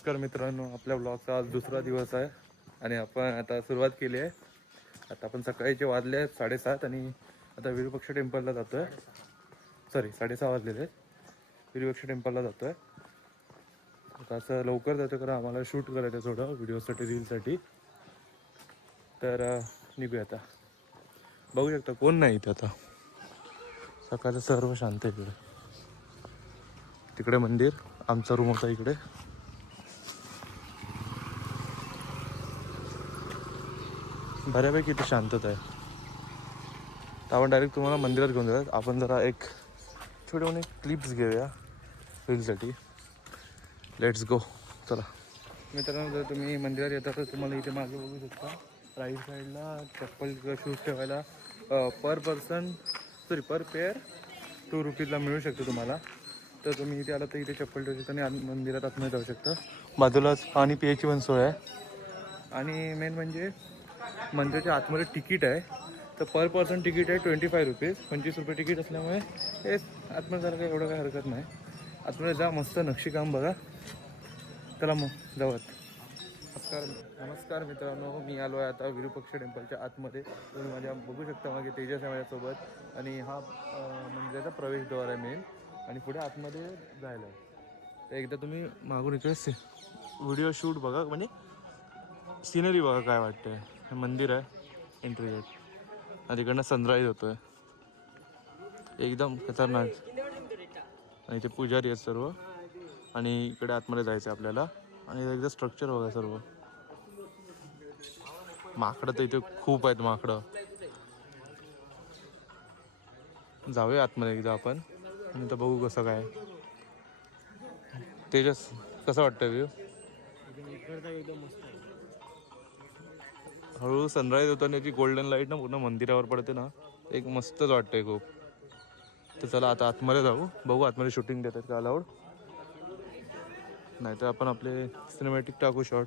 नमस्कार मित्रांनो, आपल्या ब्लॉगचा आज दुसरा दिवस आहे आणि आपण आता सुरुवात केली आहे. आता आपण सकाळीचे वाजले आहेत 7:30 आणि आता विरूपाक्ष टेम्पलला जातो आहे. सॉरी 6:30 वाजलेले आहेत. विरूपाक्ष टेम्पलला जातो आहे. आता असं लवकर जातो कारण आम्हाला शूट करायचं आहे थोडं व्हिडिओसाठी, रीलसाठी. तर निघूया आता. बघू शकता कोण नाही इथे आता. सकाळचं सर्व शांत आहे इकडे. तिकडे मंदिर, आमचा रूम होता इकडे. बऱ्यापैकी इथे शांतता आहे. तर आपण डायरेक्ट तुम्हाला मंदिरात घेऊन जाऊयात. आपण जरा एक छोटे मोठे क्लिप्स घेऊया रीलसाठी. Let's go. चला मित्रांनो, जर तुम्ही मंदिरात येता तर तुम्हाला इथे मागे बघू शकता राईट साईडला चप्पल किंवा शूज ठेवायला पर पेअर ₹2 मिळू शकतो तुम्हाला. तर तुम्ही इथे आला तर इथे चप्पल ठेवू शकता आणि मंदिरात आतमध्ये जाऊ शकता. बाजूलाच पाणी पियाची पण सोय आहे. आणि मेन म्हणजे मंदिराच्या आतमध्ये तिकीट आहे. तर पर पर्सन तिकीट आहे ₹25. ₹25 तिकीट असल्यामुळे हे आतमध्ये जायला काही एवढं काही हरकत नाही. आतमध्ये जा, मस्त नक्षीकाम बघा. चला मग जाऊयात. नमस्कार मित्रांनो, मी आलो आहे आता विरूपाक्ष टेम्पलच्या आतमध्ये. तुम्ही माझ्या बघू शकता मागे तेजस आहे माझ्यासोबत आणि हा मंदिराचा प्रवेशद्वार आहे मेन. आणि पुढे आतमध्ये जायला आहे. तर एकदा तुम्ही मागून इकडे व्हिडिओ शूट बघा, म्हणजे सिनरी बघा काय वाटतंय. हे मंदिर आहे, एंट्री गेट. आणि तिकडनं सनराईज होतोय एकदम खतरनाक. आणि इथे पुजारी आहेत सर्व. आणि इकडे आतमध्ये जायचं आहे आपल्याला. आणि एकदा स्ट्रक्चर बघा सर्व. माकडं तर इथे खूप आहेत माकडं. जाऊया आतमध्ये एकदा आपण आणि तर बघू कसं काय. तेजस कसं वाटतं व्ह्यू? हळूहळू सनराईज होतो आणि त्याची गोल्डन लाईट ना पूर्ण मंदिरावर पडते ना, एक मस्तच वाटतंय खूप. तर चला आता आतमध्ये जाऊ, बघू आतमध्ये शूटिंग देतात का अलाउड. नाहीतर आपण आपले सिनेमॅटिक टाकू शॉट.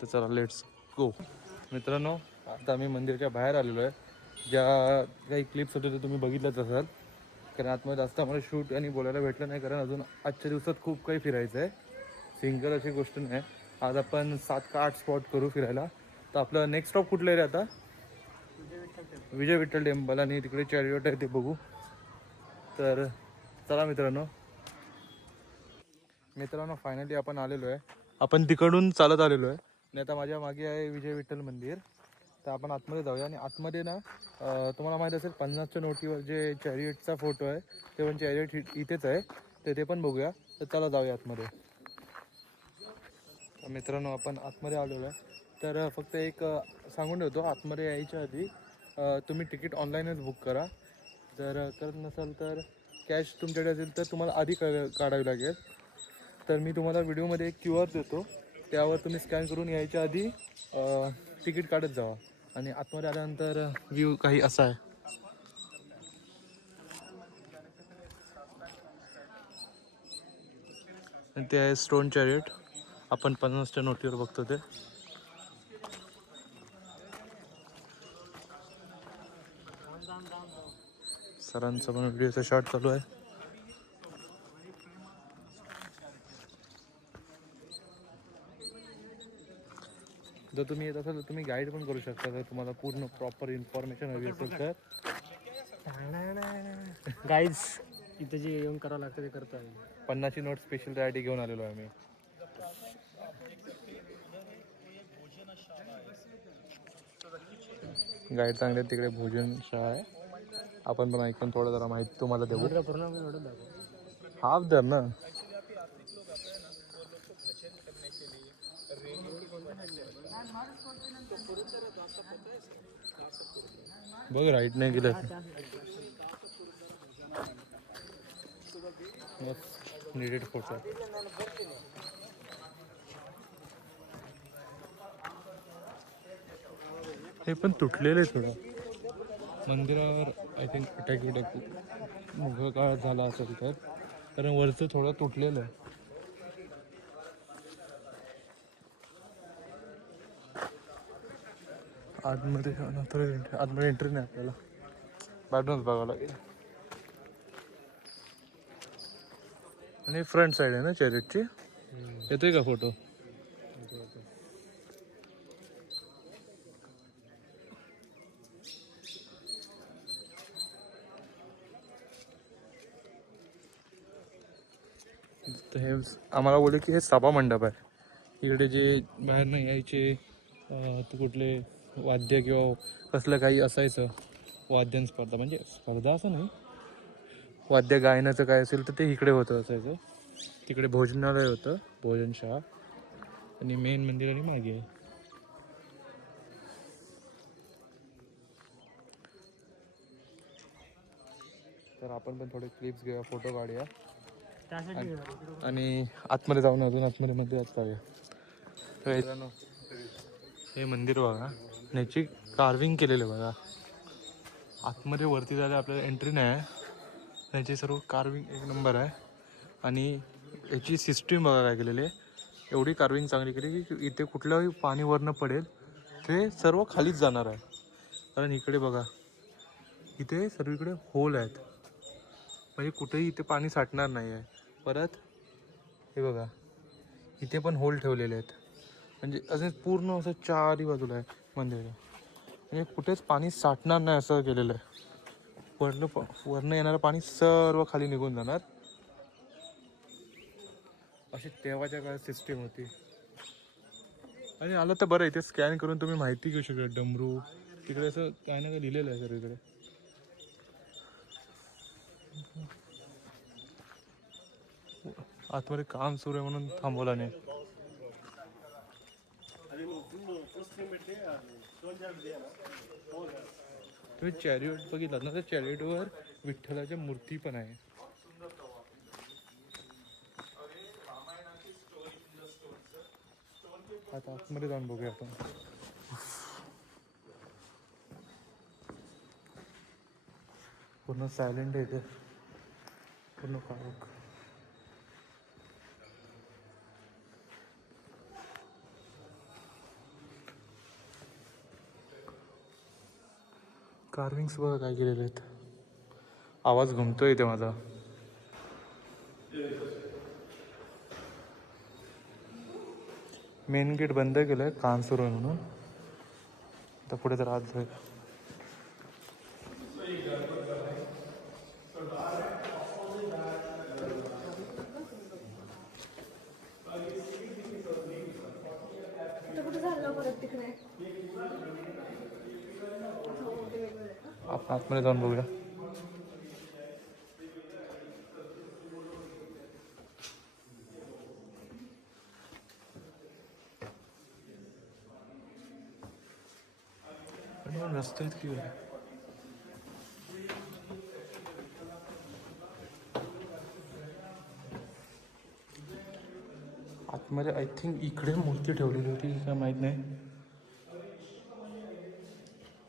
तर चला लेट्स गो. मित्रांनो, आता आम्ही मंदिराच्या बाहेर आलेलो आहे. ज्या काही क्लिप्स होते ते तुम्ही बघितलंच असाल. कारण आतमध्ये जास्त आम्हाला शूट आणि बोलायला भेटलं नाही, कारण अजून आजच्या दिवसात खूप काही फिरायचं आहे. सिंगल अशी गोष्ट नाही. आज आपण 7 का 8 स्पॉट करू फिरायला. तर आपलं नेक्स्ट स्टॉप कुठलं आहे आता? विजय विठ्ठल टेम्पल. आणि तिकडे चॅरियट आहे ते बघू. तर चला मित्रांनो फायनली आपण आलेलो आहे. आपण तिकडून चालत आलेलो आहे आणि आता माझ्या मागे आहे विजय विठ्ठल मंदिर. तर आपण आतमध्ये जाऊया. आणि आतमध्ये ना तुम्हाला माहीत असेल 50च्या नोटीवर जे चॅरियटचा फोटो आहे ते पण चॅरियट इथेच आहे. तर ते पण बघूया. तर चला जाऊया आतमध्ये. मित्रांनो आपण आतमध्ये आलेलो आहे. तर फक्त एक सांगून ठेवतो, आतमध्ये यायच्या आधी तुम्ही तिकीट ऑनलाईनच बुक करा. जर करत नसाल तर कॅश तुमच्याकडे असेल तर तुम्हाला आधी काढावी लागेल. तर मी तुम्हाला व्हिडिओमध्ये एक QR देतो, त्यावर तुम्ही स्कॅन करून यायच्या आधी तिकीट काढत जावा. आणि आतमध्ये आल्यानंतर व्ह्यू काही असा आहे. आणि ते आहे स्टोन चॅरियट. आपण 50च्या नोटीवर बघतो ते. सरांचा पण व्हिडिओचा शॉट चालू आहे. जर तुम्ही येत असाल तर तुम्ही गाईड पण करू शकता, जर तुम्हाला पूर्ण प्रॉपर इन्फॉर्मेशन हवी असेल तर. गाईज इथं जे येऊन करावं लागतं ते करतो आहे. 50ची नोट स्पेशल त्यासाठी घेऊन आलेलो आहे मी. गाईड चांगले तिकडे भोजनशाळा आहे. आपण पण ऐकून थोडं जरा माहिती तुम्हाला देऊ. हाफ दर ना. बघ राईट नाही गेलं. Needed photo. हे पण तुटलेलं आहे थोडं. मंदिरावर आय थिंक अटॅक मुघल काळात झाला असेल तर, कारण वरचं थोडं तुटलेलं आहे. आतमध्ये एंट्री नाही आपल्याला, बाहेरूनच बघावं लागेल. आणि फ्रंट साईड आहे ना चॅरिटची. येतोय का फोटो? तर हे आम्हाला बोलले की हे सभा मंडप आहे. इकडे जे बाहेर नाही यायचे तर कुठले वाद्य किंवा कसलं काही असायचं वाद्यन स्पर्धा, म्हणजे स्पर्धा असं नाही, वाद्य गायनाचं काय असेल तर ते इकडे होतं असायचं. तिकडे भोजनालय होतं, भोजनशाळा, आणि मेन मंदिर आणि मागे आहे. तर आपण पण थोडे क्लिप्स घेऊया, फोटो काढूया आणि आतमध्ये जाऊन अजून आतमध्ये मंदिरात जाऊया. तर हे मंदिर बघा, याची कार्विंग केलेलं आहे बघा. आतमध्ये वरती जायला आपल्याला एंट्री नाही आहे, त्याची सर्व कार्विंग एक नंबर आहे. आणि याची सिस्टीम बघा काय केलेली आहे, एवढी कार्विंग चांगली केली की इथे कुठलंही पाणी वरनं पडेल ते सर्व खालीच जाणार आहे. कारण इकडे बघा, इथे सर्वीकडे होल आहेत, म्हणजे कुठेही इथे पाणी साठणार नाही आहे. परत हे बघा, इथे पण होल ठेवलेले आहेत, म्हणजे असं पूर्ण असं चारही बाजूला आहे मंदिराच्या, म्हणजे कुठेच पाणी साठणार नाही असं केलेलं आहे. वरनं येणारं पाणी सर्व खाली निघून जाणार, अशी तेव्हाच्या काळात सिस्टीम होती. आणि आलं तर बरं, इथे स्कॅन करून तुम्ही माहिती घेऊ शकता. डमरू तिकडे असं काय ना काय लिहिलेलं आहे सर्वीकडे. आतमध्ये काम सुरू आहे म्हणून थांबवला नाही. तुम्ही चॅरियट बघितलात ना, त्या चॅरियटवर विठ्ठलाच्या मूर्ती पण आहे. आता आतमध्ये जाऊन बघूया आपण. पूर्ण सायलेंट आहे इथे, पूर्ण काळोख. कार्विंग्स बघा काय केलेले आहेत. आवाज घुमतोय इथे माझा. मेन गेट बंद केलंय, काम सुरू आहे म्हणून. आता पुढे तर आत जाईल. आपण आतमध्ये जाऊन बघूया. रस्ते आहेत की आतमध्ये, आय थिंक इकडे मूर्ती ठेवलेली होती काय माहीत नाही.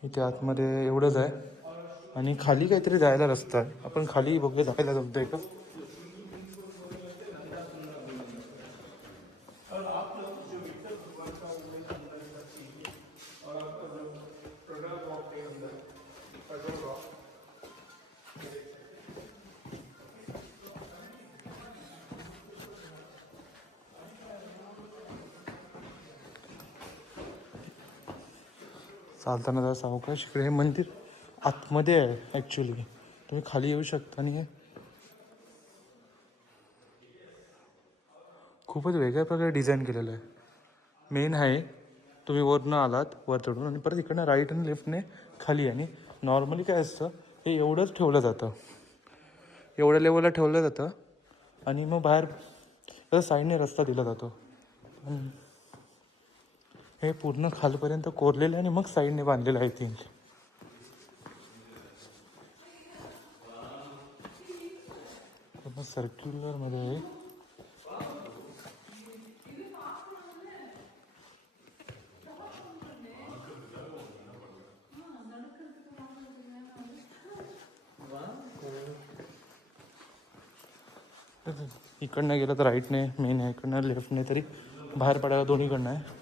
इथे आतमध्ये एवढंच आहे, आणि खाली काहीतरी जायला रस्ता आहे. आपण खाली बघूया, जायला जमतंय का. चालताना जरा सावकाश. इकडे हे मंदिर आतमध्ये आहे ॲक्च्युली, तुम्ही खाली येऊ शकता. आणि हे खूपच वेगळ्या प्रकारे डिझाईन केलेलं आहे. मेन आहे, तुम्ही वरनं आलात वर चढून आणि परत इकडनं राईट आणि लेफ्टने खाली. आणि नॉर्मली काय असतं, हे एवढंच ठेवलं जातं, एवढ्या लेवलला ठेवलं जातं, आणि मग बाहेर साईडने रस्ता दिला जातो. हे पूर्ण खालपर्यंत कोरलेलं आहे आणि मग साईडने बांधलेलं आहे. थिंक पूर्ण सर्क्युलरमध्ये आहे. इकडनं गेलं तर राईटने मेन आहे, इकडनं लेफ्टने, तरी बाहेर पडायला दोन्हीकडनं आहे.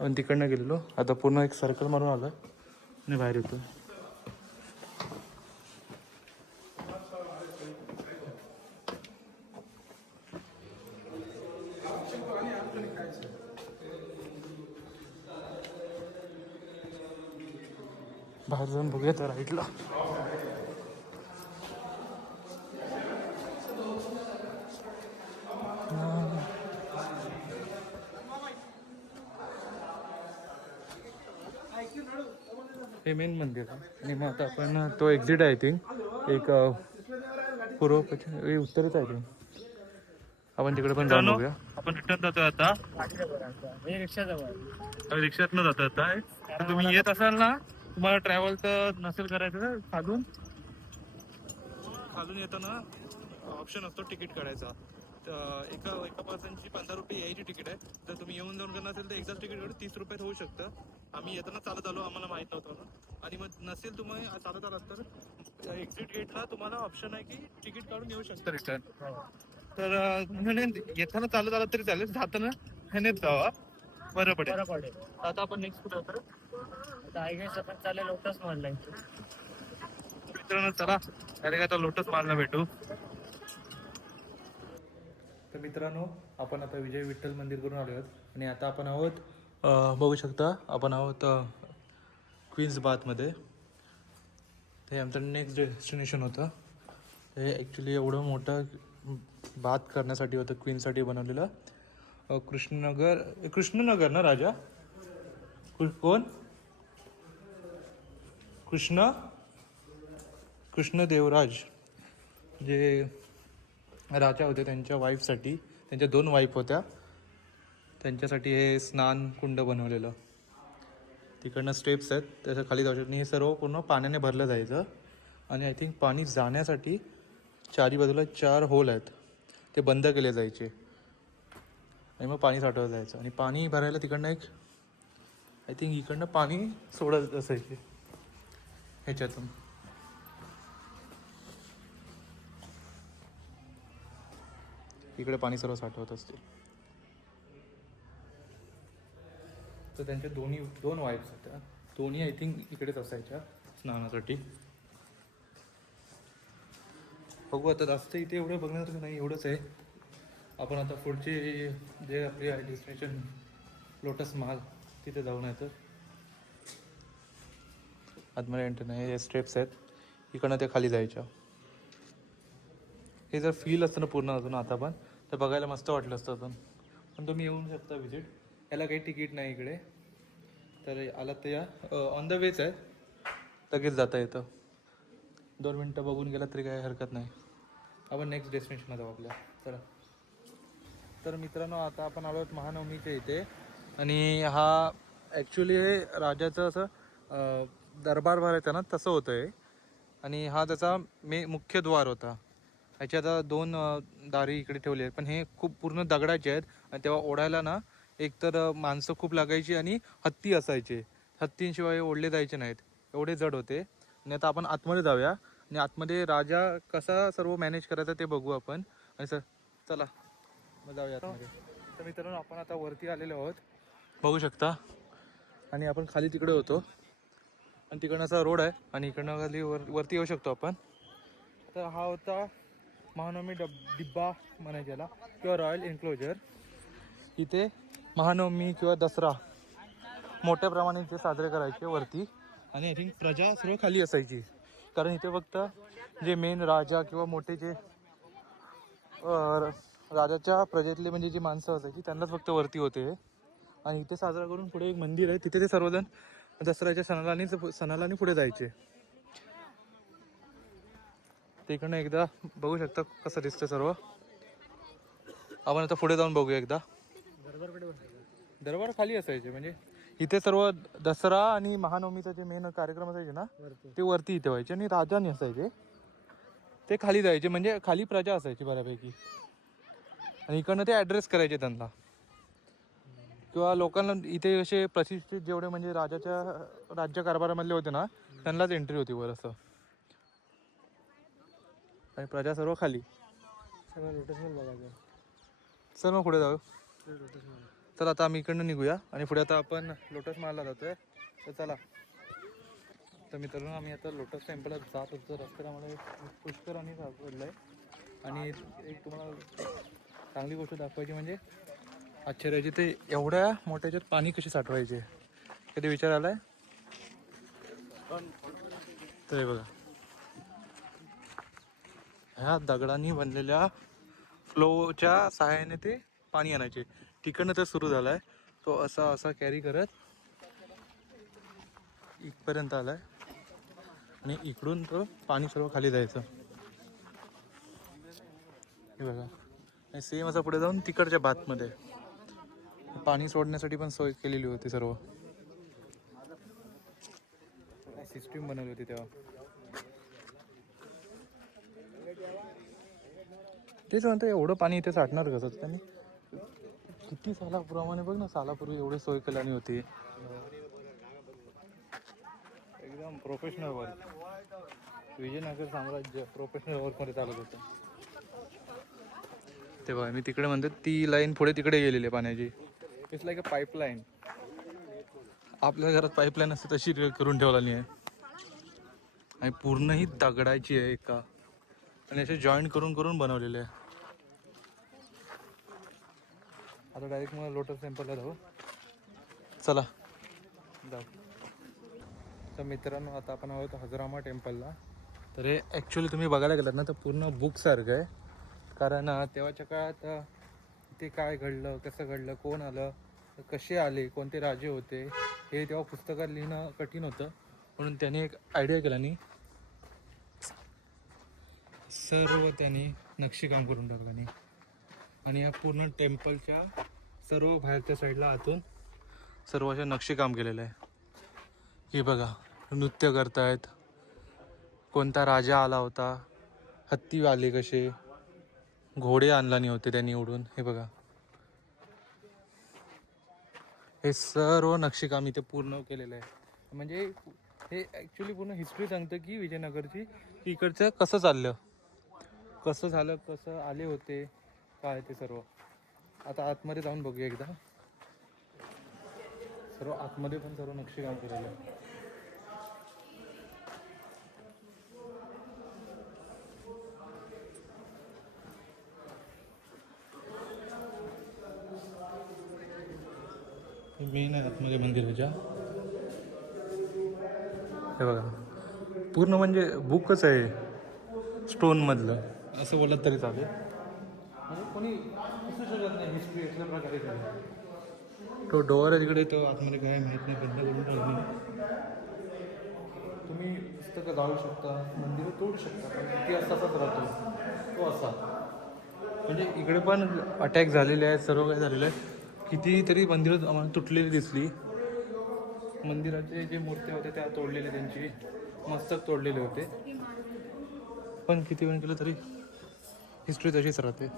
आणि तिकडनं गेलेलो, आता पूर्ण एक सर्कल मारून आलं आणि बाहेर येतो. बाहेर जाऊन बघूया तर राईटला. हे मेन मंदिर आहे आणि मग आता आपण तो एक्झिट आहे आय थिंक एक पूर्व पश्चिम उत्तरेच आहे थिंक. आपण तिकडे पण जाऊन बघूया. आपण रिटर्न जातोय आता. हे रिक्षा जवळ रिक्षातनं जातो आता. तर तुम्ही येत असाल ना, तुम्हाला ट्रॅव्हल तर नसेल करायचं, खालून येताना ऑप्शन असतो तिकीट काढायचा. तर एका पर्सनची 15 रुपये यायची तिकीट आहे. जर तुम्ही येऊन जाऊन करणार असेल तर एकदा तिकीट काढून 30 रुपयात होऊ शकतं. आम्ही येताना चालत आलो, आम्हाला माहित नव्हतं ना. आणि मग नसेल तुम्ही चालत आलात तर एक्झिट गेटला तुम्हाला ऑप्शन आहे की तिकीट काढून येऊ शकतं रिटर्न. तर येताना चालत आला तरी चालेल, जाताना ह्यानेच जावा, बरं पडेल. आता आपण नेक्स्ट कुठे होतो? आता आय गेस आपण चालेल लोटस मारला. मित्रांनो चला डायरेक्ट आता लोटस मालला भेटू. तर मित्रांनो आपण आता विजय विठ्ठल मंदिर करून आलो आहोत आणि आता आपण आहोत बघू शकता आपण आहोत क्वीन्स बाथमध्ये. ते आमचं नेक्स्ट डेस्टिनेशन होतं. हे ॲक्च्युली एवढं मोठं बाथ करण्यासाठी होतं, क्वीनसाठी बनवलेलं. कृष्णनगर ना राजा? कोण? कृष्णदेवराज जे राजा होते त्यांच्या वाईफसाठी, त्यांच्या 2 वाईफ होत्या, त्यांच्यासाठी हे स्नान कुंड बनवलेलं. तिकडनं स्टेप्स आहेत त्याच्या खाली जाऊ शकतो. हे सर्व पूर्ण पाण्याने भरलं जायचं आणि आय थिंक पाणी जाण्यासाठी चारी बाजूला 4 होल आहेत, ते बंद केले जायचे आणि मग पाणी साठवलं जायचं. आणि पाणी भरायला तिकडनं एक आय थिंक इकडनं पाणी सोडत असायचे ह्याच्यातून. इकडे पाणी सर्व साठवत असते. तर त्यांच्या 2 वाईफ्स होत्या, दोन्ही आय थिंक इकडेच असायच्या स्नानासाठी. बघू आता जास्त इथे एवढं बघण्यासारखं नाही, एवढंच आहे. आपण आता पुढचे जे आपले डेस्टिनेशन लोटस महाल तिथे जाऊन येतं. आतमध्ये एंटर नाही, हे स्टेप्स आहेत, इकडनं ते खाली जायच्या. हे जर फील असतं ना पूर्ण अजून आता पण तर बघायला मस्त वाटलं असतं अजून. पण तुम्ही येऊन शकता विजिट. याला काही तिकीट नाही इकडे, तर आलात तर या. ऑन द वेच आहे, लगेच जाता येतं. 2 मिनटं बघून गेला तरी काही हरकत नाही. आपण नेक्स्ट डेस्टिनेशनला जाऊ आपल्या. चला. तर मित्रांनो आता आपण आलो आहोत महानवमीच्या इथे आणि हा ॲक्च्युली हे राजाचं असं दरबार भरायचं ना तसं होतं हे. आणि हा त्याचा मुख्य द्वार होता. ह्याची आता 2 दारी इकडे ठेवली आहेत, पण हे खूप पूर्ण दगडाचे आहेत. आणि तेव्हा ओढायला ना एकतर माणसं खूप लागायची आणि हत्ती असायचे. हत्तींशिवाय ओढले जायचे नाहीत, एवढे जड होते. आणि आता आपण आतमध्ये जाऊया आणि आतमध्ये राजा कसा सर्व मॅनेज करायचा ते बघू आपण. आणि चला मग जाऊया आतमध्ये. तर मित्रांनो आपण आता वरती आलेलो आहोत, बघू शकता. आणि आपण खाली तिकडे होतो आणि तिकडनं असा रोड आहे आणि इकडनं खाली वरती येऊ शकतो आपण. तर हा होता महानवमी डिब्बा म्हणायचे याला, किंवा रॉयल एन्क्लोजर. इथे महानवमी किंवा दसरा मोठ्या प्रमाणात इथे साजरे करायचे वरती. आणि आय थिंक प्रजा सर्व खाली असायची, कारण इथे फक्त जे मेन राजा किंवा मोठे जे राजाच्या प्रजेतले म्हणजे जी माणसं असायची त्यांनाच फक्त वरती होते. आणि इथे साजरा करून पुढे एक मंदिर आहे, तिथे ते सर्वजण दसऱ्याच्या सणाला आणि पुढे जायचे. तिकडनं एकदा बघू शकता कसं दिसतं सर्व. आपण आता पुढे जाऊन बघूया एकदा. दरबार खाली असायचे, म्हणजे इथे सर्व दसरा आणि महानवमीचा जे मेन कार्यक्रम असायचे ना ते वरती इथे व्हायचे आणि राजाने असायचे ते खाली जायचे, म्हणजे खाली प्रजा असायची बऱ्यापैकी. आणि इकडनं ते ॲड्रेस करायचे त्यांना किंवा लोकांना. इथे असे प्रतिष्ठित जेवढे म्हणजे राजाच्या राज्यकारभारामधले होते ना त्यांनाच एंट्री होती वर असं. आणि प्रजा सर्व खाली. चल मग पुढे जाऊ. चला आता आम्ही इकडनं निघूया आणि पुढे आता आपण लोटस महालला जातोय. तर चला. तर मित्रांनो आम्ही आता लोटस टेम्पलला जात होतो, रस्त्याला मला पुष्कर आणि सापडलं आहे. आणि एक तुम्हाला चांगली गोष्ट दाखवायची म्हणजे आश्चर्याची, ते एवढ्या मोठ्याच्यात पाणी कशी साठवायचे कधी विचार आलाय? तर हे बघा, ह्या दगडांनी बनलेल्या फ्लोच्या सहाय्याने ते पाणी आणायचे. तिकडनं तर सुरू झालाय, तो असा असा कॅरी करत इथपर्यंत आलाय आणि इकडून तो पाणी सर्व खाली जायचं. हे बघा, आणि सेम असं पुढे जाऊन तिकडच्या भातमध्ये पाणी सोडण्यासाठी पण सोय केलेली होती. सर्व सिस्टीम बनवली होती तेव्हा. तेच म्हणतो, एवढं पाणी इथे साठणार कसं? त्यांनी किती सालाप्रमाणे बघ ना, सालापूर्वी एवढी सोय केल्याने होती. एकदम प्रोफेशनल वर्क. विजयनगर साम्राज्य प्रोफेशनल वर्कमध्ये चालत होतं. तेव्हा मी तिकडे म्हणतो, ती लाईन पुढे तिकडे गेलेली आहे पाण्याची. It's like a pipeline. आपल्या घरात पाईपलाईन असते तशी करून ठेवलेली आहे. आणि पूर्ण ही दगडाची आहे एका, आणि असे जॉईंट करून करून बनवलेले आहे. आता डायरेक्ट मला लोटस टेम्पलला जाऊ. चला जाऊ. तर मित्रांनो, आता आपण आहोत हजरामा टेम्पलला. तर हे ॲक्च्युली तुम्ही बघायला गेलात ना, तर पूर्ण बुकसारखं आहे. कारण तेव्हाच्या काळात ते काय घडलं, कसं घडलं, कोण आलं, कसे आले, कोणते राजे होते, हे तेव्हा पुस्तकात लिहिणं कठीण होतं. म्हणून त्याने एक आयडिया केला आणि सर्व त्यांनी नक्षीकाम करून टाकलं. आणि या पूर्ण टेम्पलच्या सर्व बाहेरच्या साईडला आतून सर्व अशा नक्षीकाम केलेलं आहे. हे बघा, नृत्य करतायत, कोणता राजा आला होता, हत्ती आले कसे, घोडे आणला नाही होते त्यांनी उडून. हे बघा, हे सर्व नक्षीकाम इथे पूर्ण केलेलं आहे. म्हणजे हे ॲक्च्युली पूर्ण हिस्ट्री सांगतं की विजयनगरची, की इकडचं कसं चाललं, कसं झालं, कसं आले होते, काय ते सर्व. आता आतमध्ये जाऊन बघूया एकदा. सर्व आतमध्ये पण सर्व नक्षीकाम केलेलं आहे. मेन आहे आतमध्ये मंदिराच्या. हे बघा, पूर्ण म्हणजे बुकच आहे स्टोनमधलं, असं बोलत तरी चालेल. म्हणजे कोणी असू शकत नाही हिस्ट्री असल्या प्रकारे केली. तो डोअर आहे तिकडे, तो आतमध्ये काय माहीत नाही, बंद करून ठेवली. तुम्ही पुस्तकं जाळू शकता, मंदिरं तोडू शकता, पण किती तसाच राहतो तो असा. म्हणजे इकडे पण अटॅक झालेले आहेत, सर्व काय झालेलं आहे. कितीतरी मंदिरं आम्हाला तुटलेली दिसली. मंदिराचे जे मूर्त्या होत्या त्या तोडलेल्या, त्यांची मस्तक तोडलेले होते. पण किती वेळ केलं तरी हिस्ट्री तशीच राहते.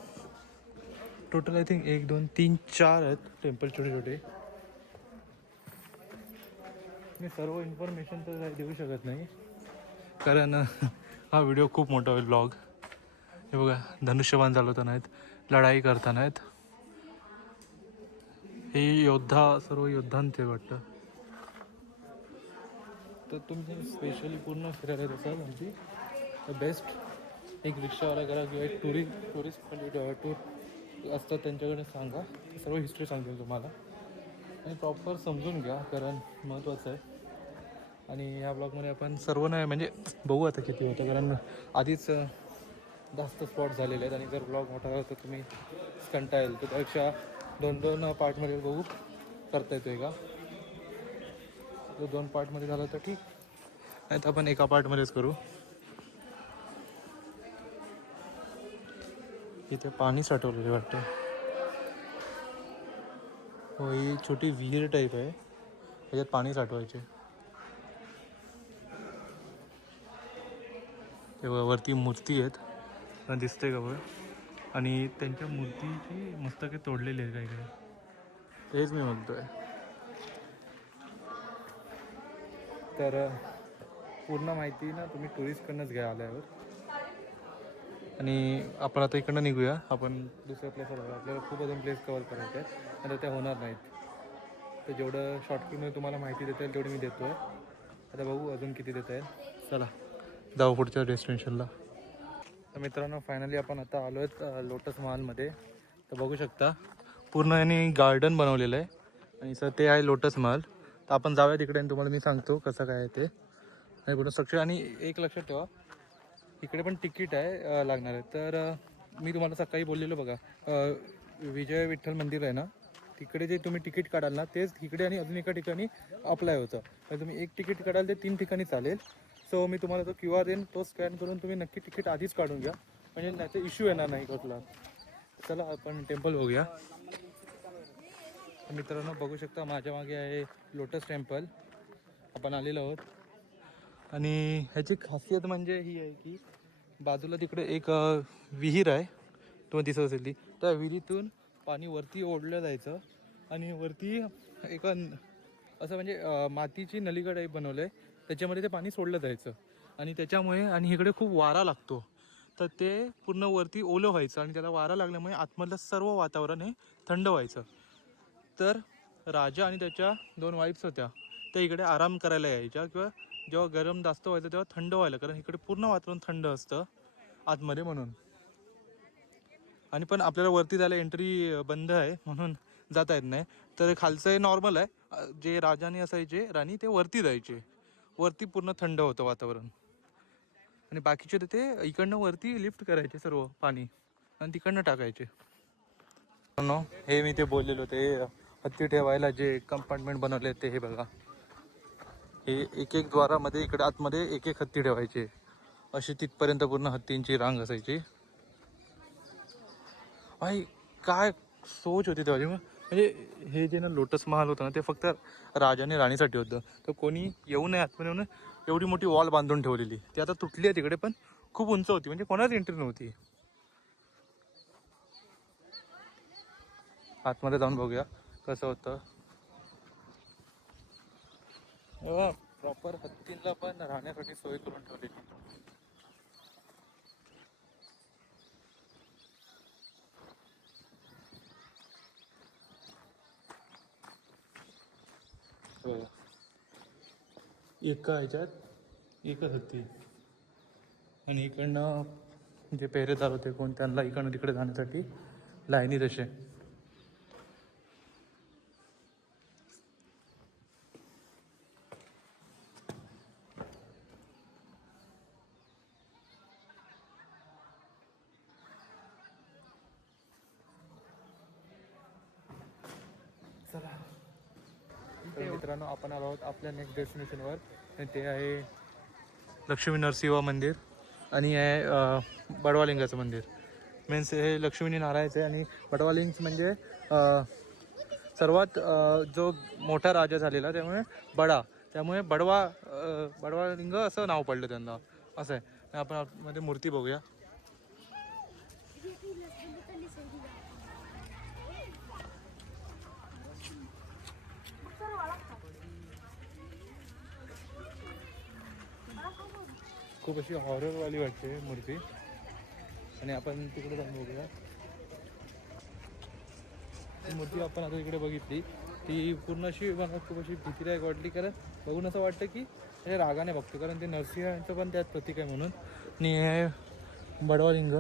टोटल आय थिंक 1 2 3 4 आहेत टेम्पल छोटे छोटे. मी सर्व इन्फॉर्मेशन तर काही देऊ शकत नाही, कारण हा व्हिडिओ खूप मोठा होईल, ब्लॉग. हे बघा, धनुष्यबाण चालवताना आहेत, लढाई करताना आहेत. हे योद्धा, सर्व योद्धांचे वाटतं. तर तुम्ही स्पेशली पूर्ण फिरायला येत असाल आमची, तर बेस्ट एक रिक्षावाला करा किंवा एक टुरिस्ट म्हणजे टूर असतात त्यांच्याकडे सांगा, सर्व हिस्ट्री सांगतील तुम्हाला. आणि प्रॉपर समजून घ्या, कारण महत्त्वाचं आहे. आणि या ब्लॉगमध्ये आपण सर्व नाही म्हणजे बघू आता किती होतं, कारण आधीच जास्त स्पॉट झालेले आहेत. आणि जर ब्लॉग मोठा झाला तर तुम्ही कंटाळेल, तर त्यापेक्षा 2-2 पार्टमध्ये बघू करता येतो का. तो 2 पार्टमध्ये झालं तर ठीक, नाही तर आपण एका पार्टमध्येच करू. इथे पाणी साठवलेलं वाटतं. हो, ही छोटी विहीर टाईप आहे, त्याच्यात पाणी साठवायचे. तेव्हा वरती मूर्ती आहेत, दिसते का बघ. आणि त्यांच्या मूर्तीची मस्तके तोडलेली आहेत काही काही. तेच मी म्हणतोय. तर पूर्ण माहिती ना तुम्ही टुरिस्टकडनंच घ्या आल्यावर. आणि आपण आता इकडनं निघूया, आपण दुसऱ्या प्लेसला जाऊ. आपल्याला खूप अजून प्लेस कवर करायचे आहेत, आणि त्या होणार नाहीत. तर जेवढं शॉर्टकटमध्ये तुम्हाला माहिती देता येईल तेवढी मी देतो आहे. आता बघू अजून किती देता येईल. चला जाऊ पुढच्या डेस्टिनेशनला. तर मित्रांनो, फायनली आपण आता आलो आहेत लोटस महालमध्ये. तर बघू शकता पूर्ण यांनी गार्डन बनवलेलं आहे, आणि सर ते आहे लोटस महल. तर आपण जाऊया तिकडे आणि तुम्हाला मी सांगतो कसं काय आहे ते. आणि पूर्ण स्ट्रक्चर. आणि एक लक्षात ठेवा, इकडे पण तिकीट आहे लागणार आहे. तर मी तुम्हाला सकाळी बोललेलो बघा, विजय विठ्ठल मंदिर आहे ना, तिकडे जे तुम्ही तिकीट काढाल ना, तेच इकडे आणि अजून एका ठिकाणी अप्लाय होतं. तर तुम्ही एक तिकीट काढाल ते 3 ठिकाणी चालेल. सो मी तुम्हाला जो QR देईन तो स्कॅन करून तुम्ही नक्की तिकीट आधीच काढून घ्या, म्हणजे नाही तर इश्यू येणार नाही कसला. चला आपण टेम्पल बघूया. मित्रांनो बघू शकता माझ्या मागे आहे लोटस टेम्पल. आपण आलेलो आहोत. आणि ह्याची खासियत म्हणजे ही आहे की बाजूला तिकडे एक विहीर आहे, तुम्हाला दिसत असेल ती. त्या विहिरीतून पाणी वरती ओढलं जायचं आणि वरती एक असं म्हणजे मातीची नलिका टाईप बनवलं आहे, त्याच्यामध्ये ते पाणी सोडलं जायचं. आणि त्याच्यामुळे आणि इकडे खूप वारा लागतो, तर ते पूर्ण वरती ओलं व्हायचं आणि त्याला वारा लागल्यामुळे आतमधलं सर्व वातावरण हे थंड व्हायचं. तर राजा आणि त्याच्या 2 वाईफ्स होत्या, त्या इकडे आराम करायला यायच्या, किंवा जेव्हा गरम जास्त व्हायचं तेव्हा थंड व्हायला, कारण इकडे पूर्ण वातावरण थंड असतं आतमध्ये म्हणून. आणि पण आपल्याला वरती जायला एंट्री बंद आहे म्हणून जाता येत नाही. तर खालचं हे नॉर्मल आहे. जे राजाने असायचे राणी ते वरती जायचे, वरती पूर्ण थंड होतं वातावरण. आणि बाकीचे ते इकडनं वरती लिफ्ट करायचे सर्व पाणी आणि तिकडनं टाकायचे. हे मी ते बोललेलो ते हत्ती ठेवायला जे कंपार्टमेंट बनवले ते हे बघा, हे एक एक द्वारामध्ये इकडे आतमध्ये एक एक हत्ती ठेवायचे. अशी तिथपर्यंत पूर्ण हत्तींची रांग असायची. भाई काय सोच होती तेव्हा. म्हणजे हे जे ना लोटस महाल होतं ना, ते फक्त राजाने राणीसाठी होतं. तर कोणी येऊ नये आतमध्ये म्हणून एवढी मोठी वॉल बांधून ठेवलेली. ती आता तुटली आहे तिकडे, पण खूप उंच होती, म्हणजे कोणाच एंट्री नव्हती. आतमध्ये जाऊन बघूया कसं होतं. प्रॉपर हत्तींना पण राहण्यासाठी सोय करून ठेवलेली. एका ह्याच्यात एकच हत्ती. आणि इकडनं जे पेहरेदार होते कोण, त्यांना इकडनं तिकडे जाण्यासाठी लाईनी तसे. चला तर मित्रांनो, आपण आलो आहोत आपल्या नेक्स्ट डेस्टिनेशनवर. आणि ते आहे लक्ष्मी नरसिंह मंदिर आणि आहे बडवालिंगाचं मंदिर. मीन्स हे लक्ष्मी नारायणचं आहे. आणि बडवालिंग म्हणजे सर्वात जो मोठा राजा झालेला, त्यामुळे त्यामुळे बडवालिंग असं नाव पडलं त्यांना, असं आहे. आणि आपण मध्ये मूर्ती बघूया. खूप अशी हॉररवाली वाटते मूर्ती. आणि आपण तिकडे जाऊन बघूया. ती मूर्ती आपण आता इकडे बघितली, ती पूर्ण अशी मला खूप अशी भीतीदायक वाटली, कारण बघून असं वाटतं की हे रागाने बघतो, कारण ते नरसिंहाचं पण त्यात प्रतीक आहे म्हणून. आणि हे बडवालिंग.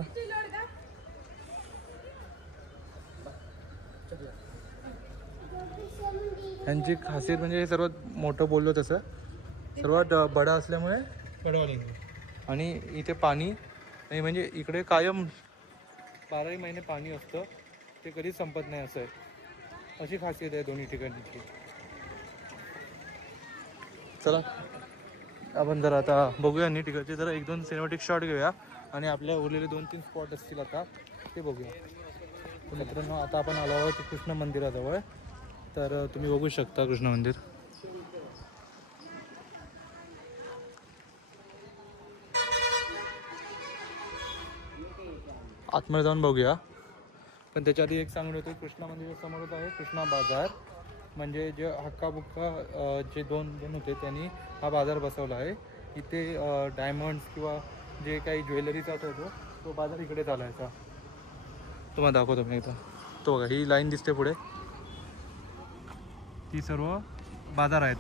यांची खासियत म्हणजे हे सर्वात मोठं बोललो तसं, सर्वात बडा असल्यामुळे बडवालिंग. आणि इथे पाणी नाही, म्हणजे इकडे कायम 12ही महिने पाणी असतं, ते कधीच संपत नाही, असं आहे. अशी खासियत आहे दोन्ही ठिकाणची. चला आपण जरा आता बघूया नीट तिकडचे, जरा 1-2 सिनेमॅटिक शॉट घेऊया आणि आपल्या उरलेले 2-3 स्पॉट असतील आता ते बघूया. तर मित्रांनो, आता आपण आलो आहोत कृष्ण मंदिराजवळ. तर तुम्ही बघू शकता कृष्ण मंदिर. आतमध्ये जाऊन बघूया, पण त्याच्या आधी एक सांगून होतो, कृष्णा मंदिराच्या समोरच आहे कृष्णा बाजार. म्हणजे जे हक्काबुक्का जे दोन होते त्यांनी हा बाजार बसवला आहे. इथे डायमंड्स किंवा जे काही ज्वेलरीचा होतो तो बाजार इकडे चालायचा. तुम्हाला दाखवतो मी इथं. तो बघा, ही लाईन दिसते पुढे, ती सर्व बाजार आहे.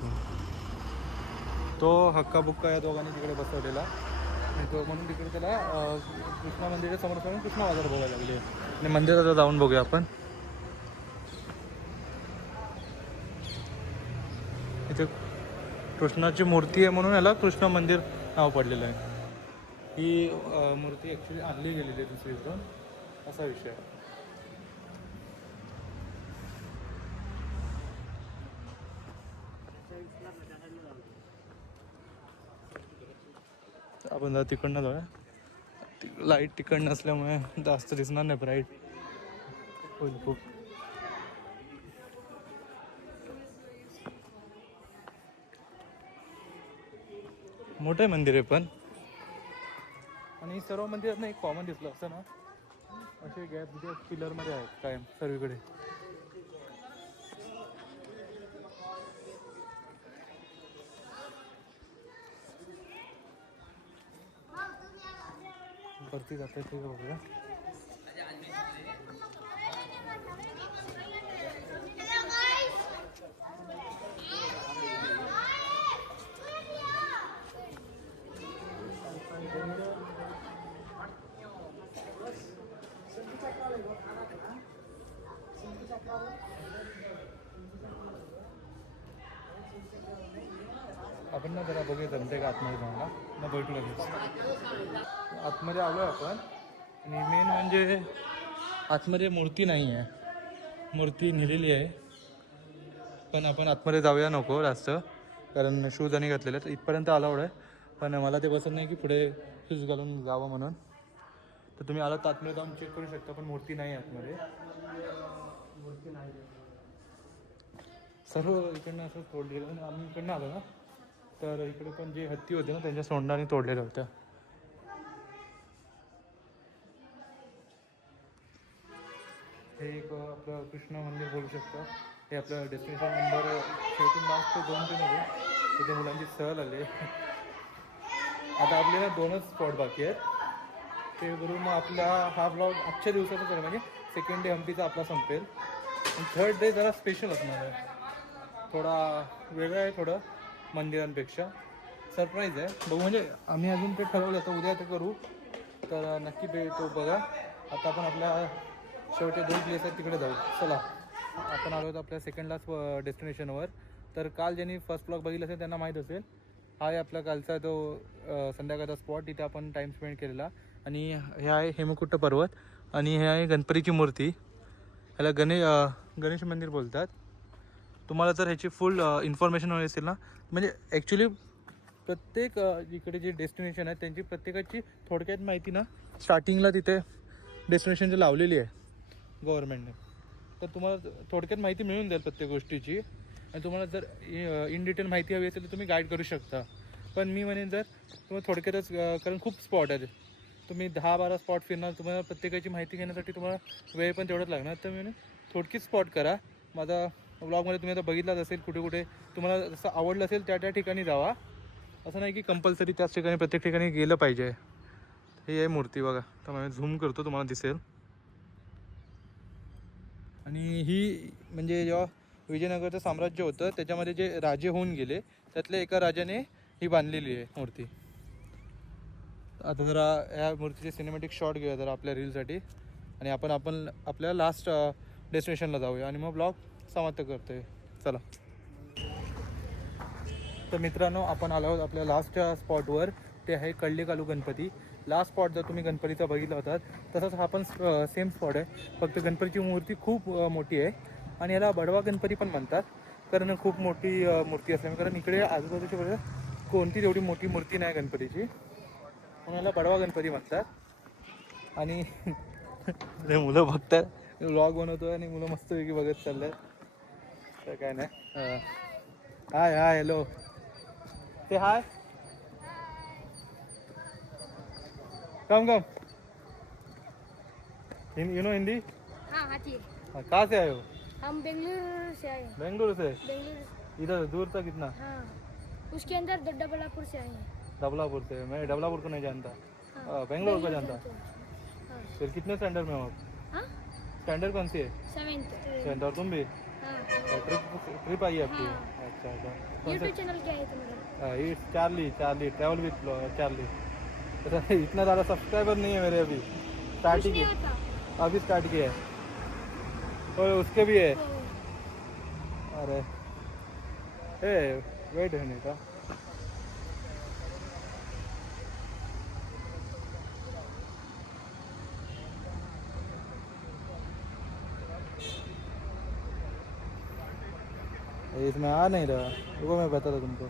तो हक्काबुक्का या दोघांनी तिकडे बसवलेला. आणि तो म्हणून तिकडे त्याला कृष्णा मंदिराच्या समोर समोर कृष्णा बाजार बघायला लागले. आणि मंदिरात जाऊन बघूया आपण. इथे कृष्णाची मूर्ती आहे म्हणून याला कृष्ण मंदिर नाव पडलेलं आहे. ही मूर्ती ॲक्च्युली आणली गेलेली आहे दुसरीकडून, असा विषय आहे. आपण जरा तिकडनं जाऊया. लाईट तिकडनं असल्यामुळे जास्त दिसणार नाही, ब्राईट होईल खूप. मोठं आहे मंदिर आहे पण, आणि सर्व मंदिरात एक कॉमन दिसलं असतं ना, असे गॅप तिथे पिलरमध्ये आहेत कायम सर्वीकडे. वरती जाते ठीक आहे बघूया. आपण ना जरा बघूया जमते का आतमध्ये जाऊन ना भेटू लगेच. आतमध्ये आलो आहे आपण, आणि मेन म्हणजे आतमध्ये मूर्ती नाही आहे. मूर्ती नेलेली आहे, पण आपण आतमध्ये जाऊया नको जास्त, कारण शूज आणि घातलेले आहेत. इथपर्यंत अलाउड आहे, पण मला ते बसत नाही की पुढे शूज घालून जावं म्हणून. तर तुम्ही आलात तर आतमध्ये जाऊन चेक करू शकता, पण मूर्ती नाही आहे आतमध्ये. मूर्ती नाही सर्व इकडनं असं तोडलेलं. आणि आम्ही इकडनं आलो ना, तर इकडे पण जे हत्ती होते ना त्यांच्या सोंडाने तोडलेल्या होत्या. हे एक आपलं कृष्ण मंदिर बोलू शकतं. हे आपलं डेस्टिनेशन नंबर शेवटून लास्ट 2-3 मध्ये तिथे मुलांची सहल आली. आता आपल्याला 2च स्पॉट बाकी आहेत. ते करून मग आपला हा ब्लॉग आजच्या दिवसाचा आहे, म्हणजे सेकंड डे हम्पीचा आपला संपेल. आणि थर्ड डे जरा स्पेशल असणार आहे, थोडा वेगळा आहे थोडं मंदिरांपेक्षा. सरप्राईज आहे बघू, म्हणजे आम्ही अजून ते ठरवलं तर उद्या ते करू, तर नक्की तो बघा. आता आपण आपल्या शेवटी 2 प्लेस आहेत तिकडे जाऊ. चला, आपण आलो होतो आपल्या सेकंड लास्ट डेस्टिनेशनवर. तर काल ज्यांनी फर्स्ट ब्लॉग बघितलं असेल त्यांना माहीत असेल, हा आहे आपला कालचा तो संध्याकाळचा स्पॉट, तिथे आपण टाईम स्पेंड केलेला. आणि हे आहे हेमकुंट पर्वत, आणि हे आहे गणपतीची मूर्ती. ह्याला गणेश मंदिर बोलतात. तुम्हाला जर ह्याची फुल इन्फॉर्मेशन हवी असेल ना, म्हणजे ॲक्च्युली प्रत्येक इकडे जे डेस्टिनेशन आहेत त्यांची प्रत्येकाची थोडक्यात माहिती ना स्टार्टिंगला तिथे डेस्टिनेशनची लावलेली आहे गव्हर्नमेंटने. तर तुम्हाला थोडक्यात माहिती मिळून जाईल प्रत्येक गोष्टीची. आणि तुम्हाला जर इन डिटेल माहिती हवी असेल तर तुम्ही गाईड करू शकता. पण मी म्हणेन जर तुम्हाला थोडक्यातच, कारण खूप स्पॉट आहेत, तुम्ही 10-12 स्पॉट फिरणार, तुम्हाला प्रत्येकाची माहिती घेण्यासाठी तुम्हाला वेळ पण तेवढंच लागणार. तर मी थोडकीच स्पॉट करा. माझा व्लॉगमध्ये तुम्ही आता बघितलाच असेल, कुठे कुठे तुम्हाला जसं आवडलं असेल त्या ठिकाणी जावा. असं नाही की कंपल्सरी त्याच ठिकाणी प्रत्येक ठिकाणी गेलं पाहिजे. हे आहे मूर्ती बघा, तर मी झूम करतो तुम्हाला दिसेल. आणि ही म्हणजे जेव्हा विजयनगरचं साम्राज्य होतं त्याच्यामध्ये जे राजे होऊन गेले त्यातल्या एका राजाने ही बांधलेली आहे मूर्ती. आता जरा ह्या मूर्तीचे सिनेमॅटिक शॉट घेऊया जरा आपल्या रीलसाठी, आणि आपण आपल्या लास्ट डेस्टिनेशनला जाऊया आणि मग ब्लॉग समाप्त करतोय. चला. तर मित्रांनो, आपण आलो आहोत आपल्या लास्टच्या स्पॉटवर. ते आहे कळलेकालू गणपती. लास्ट स्पॉट जर तुम्ही गणपतीचा बघितला होता तसंच हा पण सेम स्पॉट आहे, फक्त गणपतीची मूर्ती खूप मोठी आहे. आणि याला बडवा गणपती पण म्हणतात, कारण खूप मोठी मूर्ती असल्यामुळे. कारण इकडे आजूबाजूच्या वेळेला कोणतीच एवढी मोठी मूर्ती नाही गणपतीची, म्हणून याला बडवा गणपती म्हणतात. आणि मुलं बघतात, व्लॉग बनवतो आणि मुलं मस्तपैकी बघत चाललं. तर काय नाही. हाय हॅलो, ते हाय, कम यू नो हिंदी? हाँ ठीक। कहाँ से आए हो? हम बेंगलुरु से आए हैं। बेंगलुरु से? बेंगलुरु। इधर दूर था कितना? हाँ, उसके अंदर डबलापुर से आए हैं। डबलापुर से? मैं डबलापुर को नहीं जानता। हाँ, बेंगलुरु को जानता। हाँ। फिर कितने स्टैंडर्ड में हो आप? हाँ? स्टैंडर्ड कौन सी है? 7th। सेवेंथ। और तुम भी? हाँ। ट्रिप आई है आपकी? हाँ। अच्छा अच्छा। कौन यूट्यूब चैनल क्या है तुम्हारा? से? Charlie travel with Charlie. अच्छा, इतना ज़्यादा सब्सक्राइबर नहीं है मेरे अभी, स्टार्ट ही कुछ नहीं किया, आता। अभी स्टार्ट किया है। और उसके भी है? तो अरे ए वेट है नहीं का इसमें आ नहीं रहा, रुको मैं बताता तुमको।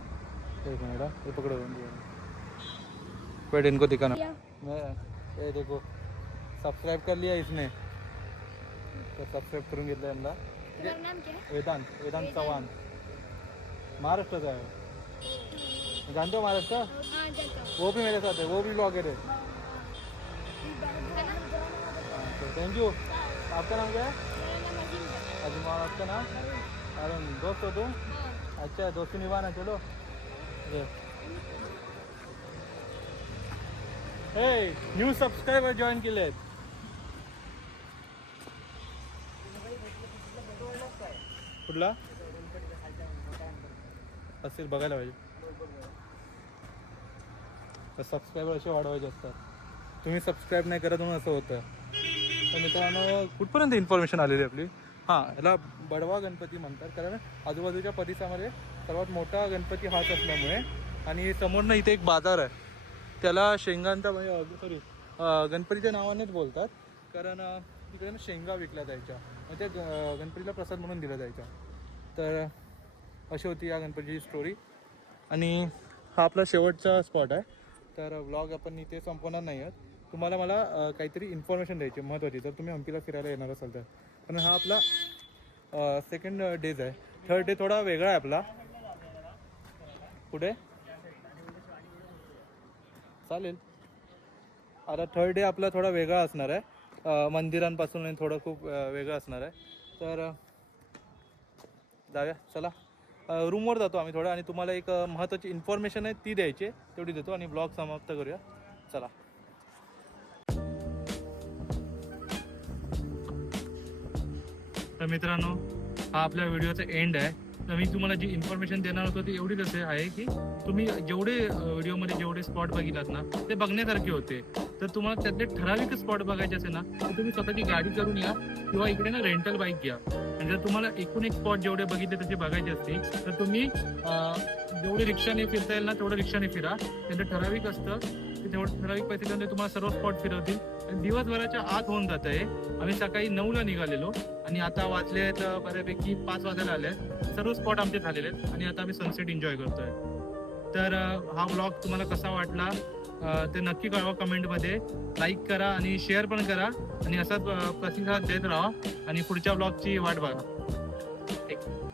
एक मिनट, ये पकड़ो। वेट, इनको दिखाना। या मैं ये देखो सबस्क्राइब कर लिया इसने, तो सबस्क्राइब करून घेतलं यांना। तुम्हारा नाम क्या है? वेदांत वेदांत चव्हाण, महाराष्ट्राचा आहे। जानते हो महाराष्ट्र? हाँ जानता हूँ। वो भी मेरे साथ है, वो भी ब्लॉगर है। Thank you. आपका नाम क्या है? मेरा नाम अजीम है। अजमा, आपका नाम? अरुण। दोस्त हो तुम? हाँ। अच्छा, दोस्ती निभाना, चलो। ये हे, न्यू सबस्क्राइबर जॉईन केले आहेत। कुठला असेल बघायला पाहिजे। तर सबस्क्रायबर असे वाढवायचे असतात, तुम्ही सबस्क्राईब नाही करत म्हणून असं होतं। तर मित्रांनो, कुठपर्यंत इन्फॉर्मेशन आलेली आपली? हां, याला बडवा गणपती म्हणतात, कारण आजूबाजूच्या परिसरामध्ये सर्वात मोठा गणपती हाच असल्यामुळे। आणि समोरनं इथे एक बाजार आहे, त्याला शेंगांचा म्हणजे सॉरी गणपतीच्या नावानेच बोलतात, कारण तिकडे ना शेंगा विकल्या जायच्या, मग त्या गणपतीला प्रसाद म्हणून दिला जायचा। तर अशी होती या गणपतीची स्टोरी। आणि हा आपला शेवटचा स्पॉट आहे, तर व्लॉग आपण इथे संपवणार नाही आहोत। तुम्हाला मला काहीतरी इन्फॉर्मेशन द्यायची महत्त्वाची, जर तुम्ही हम्पीला फिरायला येणार असाल तर, कारण हा आपला सेकंड डेज आहे। थर्ड डे थोडा वेगळा आहे आपला। कुठे चालेल, आता थर्ड डे आपला थोडा वेगळा असणार आहे, मंदिरांपासून आणि थोडं खूप वेगळं असणार आहे। तर जाऊया, चला रूमवर जातो आम्ही थोडं, आणि तुम्हाला एक महत्त्वाची इन्फॉर्मेशन आहे ती द्यायची आहे, तेवढी देतो आणि ब्लॉग समाप्त करूया। चला। तर मित्रांनो, हा आपल्या व्हिडिओचा एंड आहे। तर मी तुम्हाला जी इन्फॉर्मेशन देणार होतो ती एवढीच असे आहे की तुम्ही जेवढे व्हिडिओमध्ये जेवढे स्पॉट बघितलात ना, ते बघण्यासारखे होते। तर तुम्हाला त्यातले ठराविक स्पॉट बघायचे असेल ना, तर तुम्ही स्वतःची गाडी करून या, किंवा इकडे ना रेंटल बाईक घ्या। आणि जर तुम्हाला एकूण एक स्पॉट जेवढे बघितले तसे बघायचे असतील, तर तुम्ही जेवढे रिक्षाने फिरता येईल ना तेवढं रिक्षाने फिरा। त्यांचं ठराविक असतं, ते तेवढं ठराविक पैसे देऊन ते तुम्हाला सर्व स्पॉट फिरवतील। आणि दिवसभराच्या आत होऊन जात आहे। आम्ही सकाळी 9ला निघालेलो आणि आता वाजले आहेत बऱ्यापैकी 5 वाजायला आले आहेत। सर्व स्पॉट आमचे झालेले आहेत आणि आता आम्ही सनसेट एन्जॉय करतोय। तर हा व्लॉग तुम्हाला कसा वाटला ते नक्की कळवा कमेंटमध्ये। लाईक करा आणि शेअर पण करा, आणि असाच प्रतिसाद देत राहा, आणि पुढच्या व्लॉगची वाट बघा।